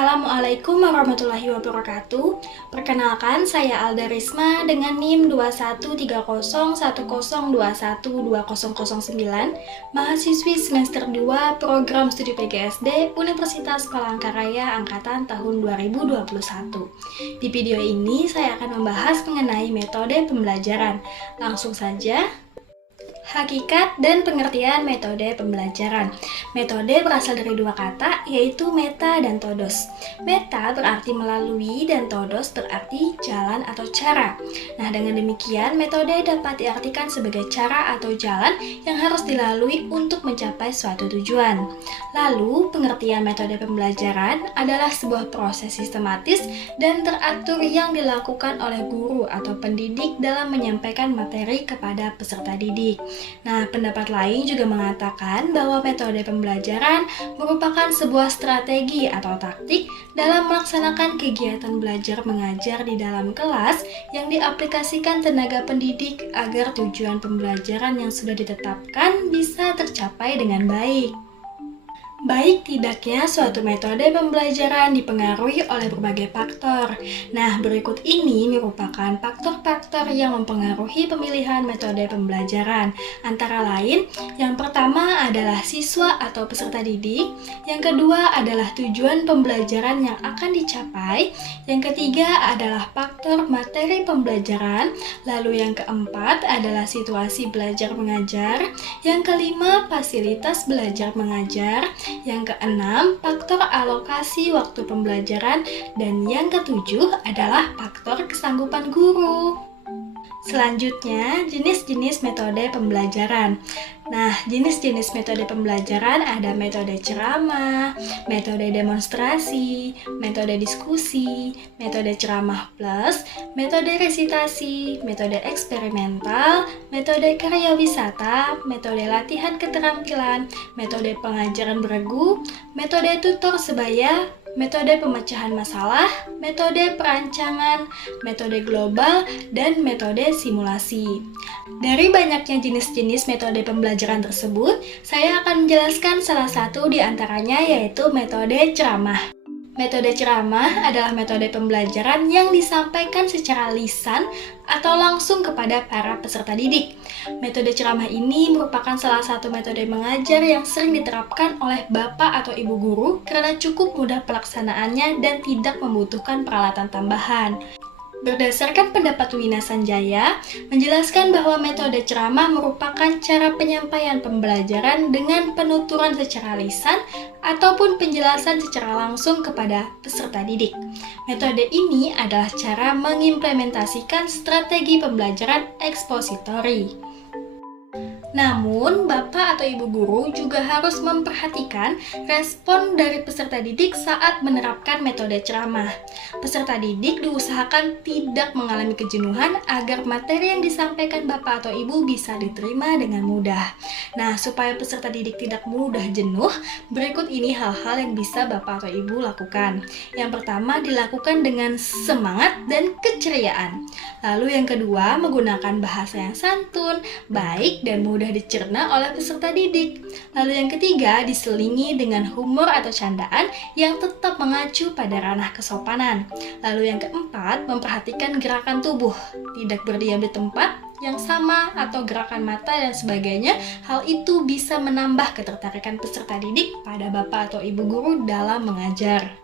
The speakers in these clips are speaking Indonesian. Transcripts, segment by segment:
Assalamualaikum warahmatullahi wabarakatuh. Perkenalkan, saya Alda Risma dengan NIM 213010212009, mahasiswi semester 2 Program Studi PGSD Universitas Palangkaraya Angkatan tahun 2021. Di video ini saya akan membahas mengenai metode pembelajaran. Langsung saja. Hakikat dan pengertian metode pembelajaran. Metode berasal dari dua kata, yaitu meta dan todos. Meta berarti melalui dan todos berarti jalan atau cara. Nah, dengan demikian metode dapat diartikan sebagai cara atau jalan yang harus dilalui untuk mencapai suatu tujuan. Lalu, pengertian metode pembelajaran adalah sebuah proses sistematis dan teratur yang dilakukan oleh guru atau pendidik dalam menyampaikan materi kepada peserta didik. Nah, pendapat lain juga mengatakan bahwa metode pembelajaran merupakan sebuah strategi atau taktik dalam melaksanakan kegiatan belajar mengajar di dalam kelas yang diaplikasikan tenaga pendidik agar tujuan pembelajaran yang sudah ditetapkan bisa tercapai dengan baik. Baik tidaknya suatu metode pembelajaran dipengaruhi oleh berbagai faktor. Nah, berikut ini merupakan faktor-faktor yang mempengaruhi pemilihan metode pembelajaran. Antara lain, yang pertama adalah siswa atau peserta didik, yang kedua adalah tujuan pembelajaran yang akan dicapai, yang ketiga adalah faktor materi pembelajaran, lalu yang keempat adalah situasi belajar mengajar, yang kelima fasilitas belajar mengajar, yang keenam, faktor alokasi waktu pembelajaran, dan yang ketujuh adalah faktor kesanggupan guru. Selanjutnya, jenis-jenis metode pembelajaran. Nah, jenis-jenis metode pembelajaran ada metode ceramah, metode demonstrasi, metode diskusi, metode ceramah plus, metode resitasi, metode eksperimental, metode karya wisata, metode latihan keterampilan, metode pengajaran beregu, metode tutor sebaya, metode pemecahan masalah, metode perancangan, metode global, dan metode simulasi. Dari banyaknya jenis-jenis metode pembelajaran tersebut, saya akan menjelaskan salah satu di antaranya, yaitu metode ceramah. Metode ceramah adalah metode pembelajaran yang disampaikan secara lisan atau langsung kepada para peserta didik. Metode ceramah ini merupakan salah satu metode mengajar yang sering diterapkan oleh bapak atau ibu guru karena cukup mudah pelaksanaannya dan tidak membutuhkan peralatan tambahan. Berdasarkan pendapat Wina Sanjaya, menjelaskan bahwa metode ceramah merupakan cara penyampaian pembelajaran dengan penuturan secara lisan ataupun penjelasan secara langsung kepada peserta didik. Metode ini adalah cara mengimplementasikan strategi pembelajaran ekspositori. Namun, bapak atau ibu guru juga harus memperhatikan respon dari peserta didik saat menerapkan metode ceramah. Peserta didik diusahakan tidak mengalami kejenuhan agar materi yang disampaikan bapak atau ibu bisa diterima dengan mudah. Nah, supaya peserta didik tidak mudah jenuh, berikut ini hal-hal yang bisa bapak atau ibu lakukan. Yang pertama, dilakukan dengan semangat dan keceriaan. Lalu yang kedua, menggunakan bahasa yang santun, baik, dan mudah dicerna oleh peserta didik. Lalu yang ketiga, diselingi dengan humor atau candaan yang tetap mengacu pada ranah kesopanan. Lalu yang keempat, memperhatikan gerakan tubuh, tidak berdiam di tempat yang sama atau gerakan mata dan sebagainya. Hal itu bisa menambah ketertarikan peserta didik pada bapak atau ibu guru dalam mengajar.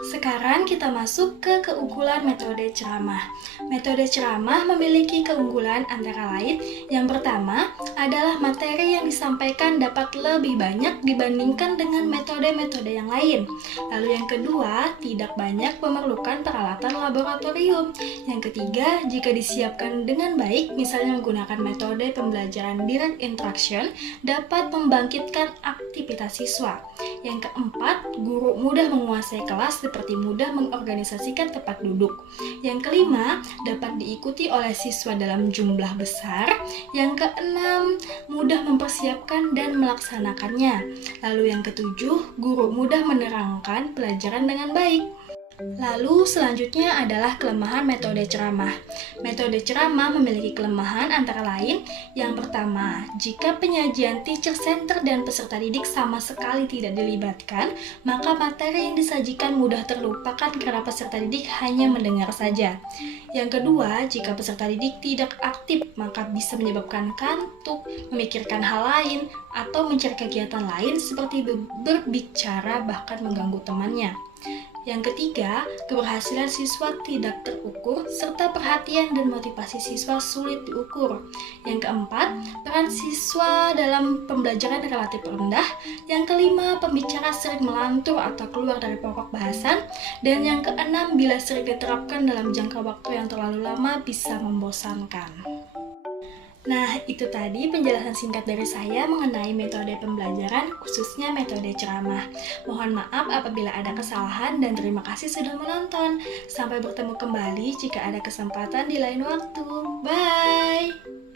Sekarang kita masuk ke keunggulan metode ceramah. Metode ceramah memiliki keunggulan antara lain. Yang pertama adalah materi yang disampaikan dapat lebih banyak dibandingkan dengan metode-metode yang lain. Lalu yang kedua, tidak banyak memerlukan peralatan laboratorium. Yang ketiga, jika disiapkan dengan baik, misalnya menggunakan metode pembelajaran direct instruction, dapat membangkitkan aktivitas siswa. Yang keempat, guru mudah menguasai kelas seperti mudah mengorganisasikan tempat duduk. Yang kelima, dapat diikuti oleh siswa dalam jumlah besar. Yang keenam, mudah mempersiapkan dan melaksanakannya. Lalu yang ketujuh, guru mudah menerangkan pelajaran dengan baik. Lalu selanjutnya adalah kelemahan metode ceramah. Metode ceramah memiliki kelemahan antara lain. Yang pertama, jika penyajian teacher center dan peserta didik sama sekali tidak dilibatkan, maka materi yang disajikan mudah terlupakan karena peserta didik hanya mendengar saja. Yang kedua, jika peserta didik tidak aktif, maka bisa menyebabkan kantuk, memikirkan hal lain, atau mencari kegiatan lain seperti berbicara bahkan mengganggu temannya. Yang ketiga, keberhasilan siswa tidak terukur, serta perhatian dan motivasi siswa sulit diukur. Yang keempat, peran siswa dalam pembelajaran relatif rendah. Yang kelima, pembicara sering melantur atau keluar dari pokok bahasan. Dan yang keenam, bila sering diterapkan dalam jangka waktu yang terlalu lama bisa membosankan. Nah, itu tadi penjelasan singkat dari saya mengenai metode pembelajaran, khususnya metode ceramah. Mohon maaf apabila ada kesalahan dan terima kasih sudah menonton. Sampai bertemu kembali jika ada kesempatan di lain waktu. Bye!